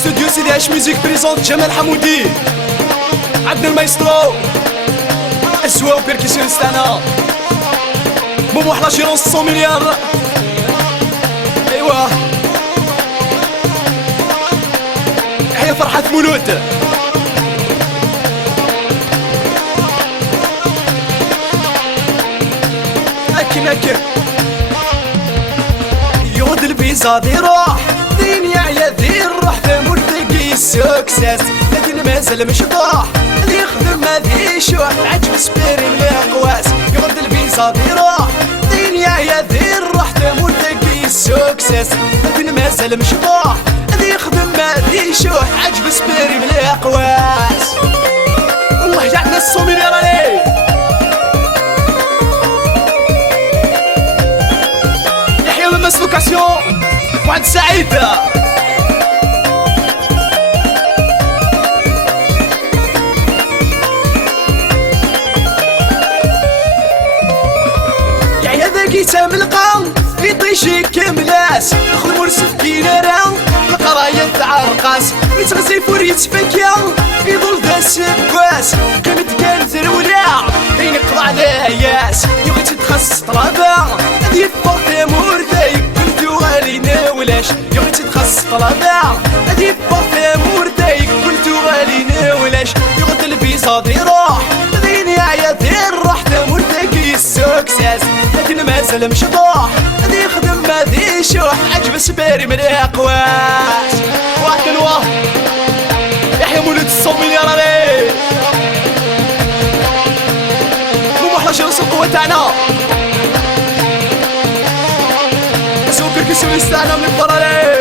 استوديو سيدي عيش ميوزيك بريزونت جمال حمودي. عندنا المايسترو اسوا وبيركيسيونستانا مومو حلا شيرون 100 مليار. ايوا هي فرحة مولود. هاكي يود الفيزا دي روح دنيا يا ذي الروح ثمور تلقي السكساس، لكن مازال مش طاح اللي يخدم هذي شوح عجب سبيري ملي قواس. يود الفيزا دي روح دنيا يا ذي الروح ثمور تلقي السكساس، لكن مازال مش طاح اللي يخدم هذي شوح عجب سبيري ملي قواس. والله جعلنا الصوميلي راني لوكاسيون وعند سعيدة. يا ذاكي تام القام يطيشي كملاس يخدمو رسفكي نارا القراية تعرقاس يتغزي فور يتفكا يضل ذا السباس قيمة كان ثرولا ينقض على ياس يبغي تتخصص طلبة هذي فوق مور ذايك غالينا ولاش يبغي تتخصص طلبة هذي فوق مور ذايك قلتو غالينا ولاش يغد الفيزا دي روح دنيا يا دير روح تمور ذاكي السكساس، لكن مازال مش طاح هذي يخدم هذي شوح عجب سباري من اقواس. واه يحيى مولود 100 مليار راني مو محلاش يوصل القوة تاعنا اسمو بيركيسيونيست تاعنا من البراني.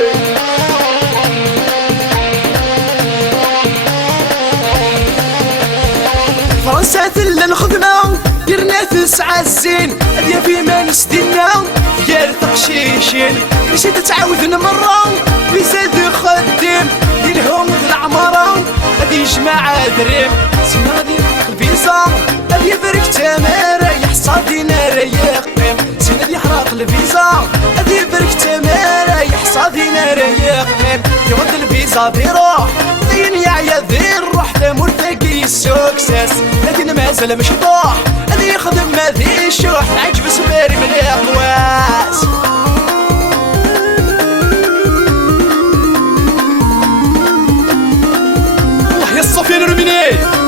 فرنسا تلا الخدمة درنا 9 الزين هادية في ما نسدينا ديال تقشيشين ماشي تتعاود مرة بزاد خدام ديالهم العمارة هادي جماعة دريم سينا غادي الفيزا هادي برك تمارا يحصادي نار يقيم سينا دي حراق الفيزا هادي برك تمارا يحصادي نار يقيم يغد الفيزا دي روح دنيا يا ذي الروح ثمور تلقي السكساس، لكن مازال مش طاح اللي يخدم هذي الشوح عجب سباري من الاقواس. والله يا الصوفيان الروميني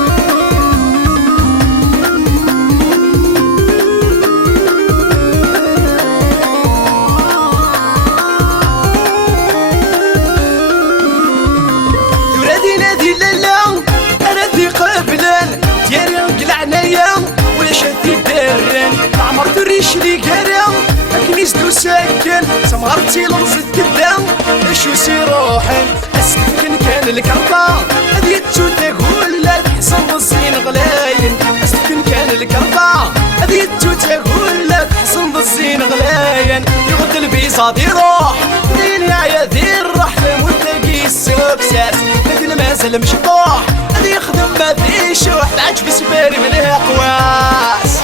ريش لي قرام اكنيس دو ساكن سمغرتي لنصت قدام اشو سي روحي اسكن كان الكرطة هذي التوتا قول لك حسن الزين غلاين اسكن كان الكرطة هذي التوتا قول لك حسن الزين غلاين يغد الفيزا دي روح دنيا يا ذي الروح ثمور تلقي السكساس، لكن مازال مش طاح اللي يخدم هذي شوح العجب سباري من الاقواس.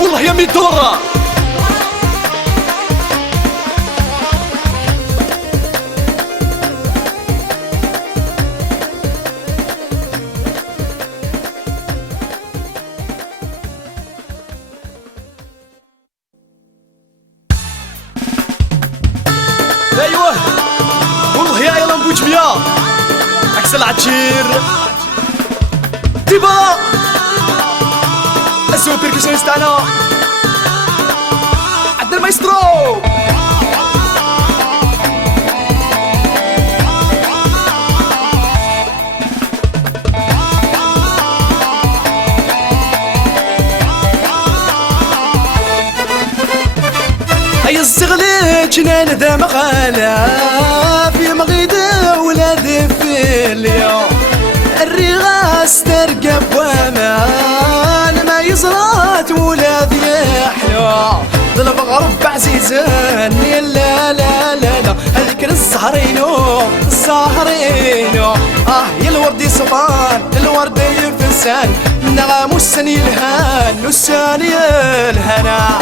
والله يا ميدورة ايوه والله يا يلا نبوج ميا عكس العتير ديبا اسمو بيركيسيونيست تاعنا عندنا المايسترو. هيا الزغلة جنان ذا مغالة في مغيدة ولاد في اليوم الرغاس ترقب وامان ما يزرات ولاد يحلو ظلم غرب عزيزان لا لا لا لا هذيك الزهرينو يا الوردي صبان الوردي فنسان نغم السن يلهان والسان يلهنا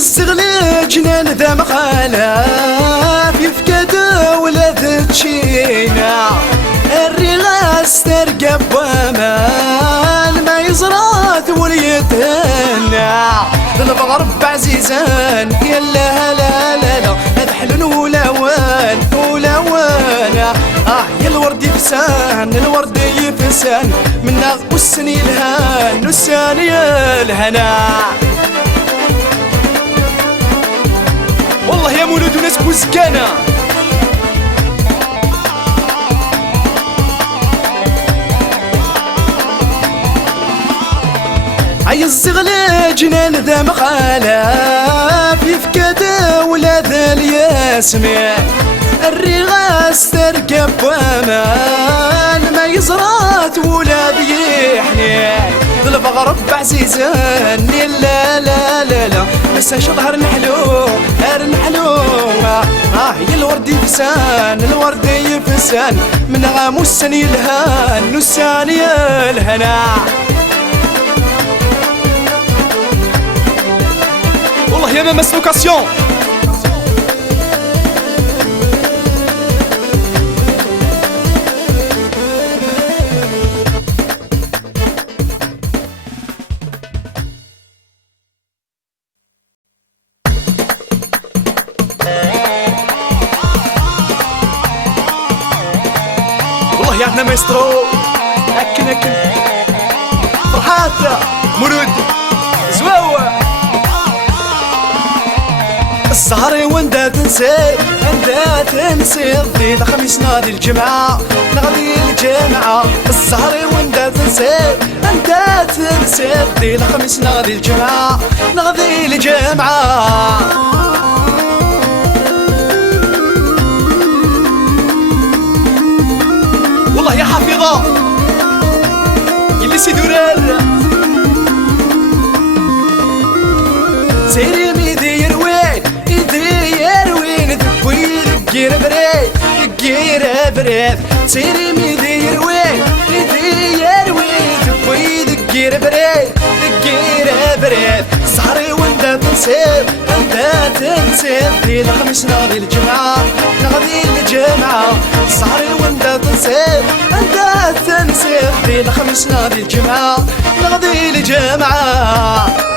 الزغل جنان ذا مقالة في فكادة ولا ذا تشينا الرغاس ترقب وامان ما يزرات وليتهنى البغرب عزيزان يلا لا لا لا هذا حلو ولوان ولوان يا الورد يفسان الورد يفسان منا والسني الهان والساني الهنا والله يا مولود وناس بوزكانا عي الزغل جنان ذا مقالة في فكادة ولا ذا الياسمين الرغاس تركب وامان ما يزرات ولا بيحنين البغرب عزيزان لا لا لا لا بس شظهر نحلو نحلو يا الورد يفسان الورد يفسان من غامو السني الهان والساني الهنا والله يا ماما لوكاسيون والله يا عندنا مايسترو هكن فرحات مرود زواوة السهري واندا تنسي اندا تنسي ضي الخميس نادي الجمعة نغدي الجمعة السهري واندا تنسي اندا تنسي ضي الخميس نادي الجمعة نغدي الجمعة والله يا حفيظة اللي سيدورال سيري ميدي يروين يروين ذبوي ذكير بريد ذكير بريد سيري ميدي يروين يروين ذبوي ذكير بريد ذكير بريد سهري واندا تنسيب اندا تنسيب ذي الخميس نغدي الجمعة نغدي الجمعة سهري واندا تنسيب اندا تنسيب ذي الخميس نغدي الجمعة نغدي الجمعة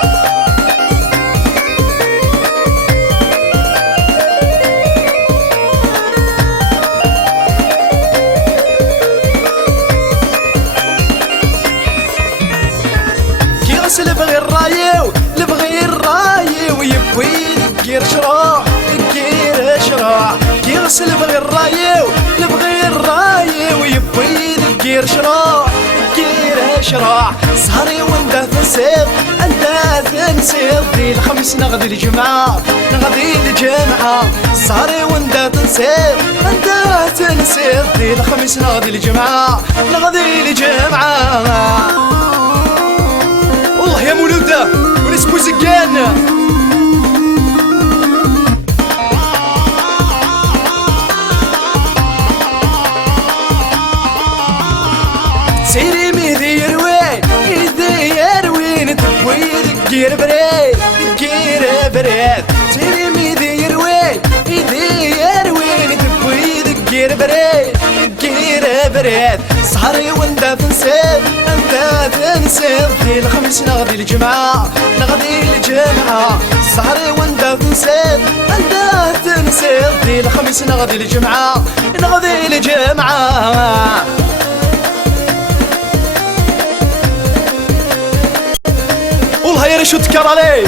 لبغي الرايو لبغي الرايو يبوي ذكير شروح ذكير شروح كيغس لبغي الرايو لبغي الرايو يبوي ذكير شروح ذكير شروح سهري واندا تنسيب اندا تنسيب ذي الخميس نغدي الجمعة نغدي الجمعة سهري واندا تنسيب اندا تنسيب ذي الخميس نغدي الجمعة نغدي الجمعة والله يا مولودة وناس بوزكان سيري ميدي يروين تبوي ذكير بريد ذكير بريد سيري ميدي يروين تبوي ذكير بريد ذكير بريد سهري واندا تنسيب اندا تنسيب ذي الخميس نغدي الجمعة نغدي الجمعة سهري واندا تنسيب اندا تنسيب ذي الخميس نغدي الجمعة نغدي الجمعة والله يا رشو تكر عليه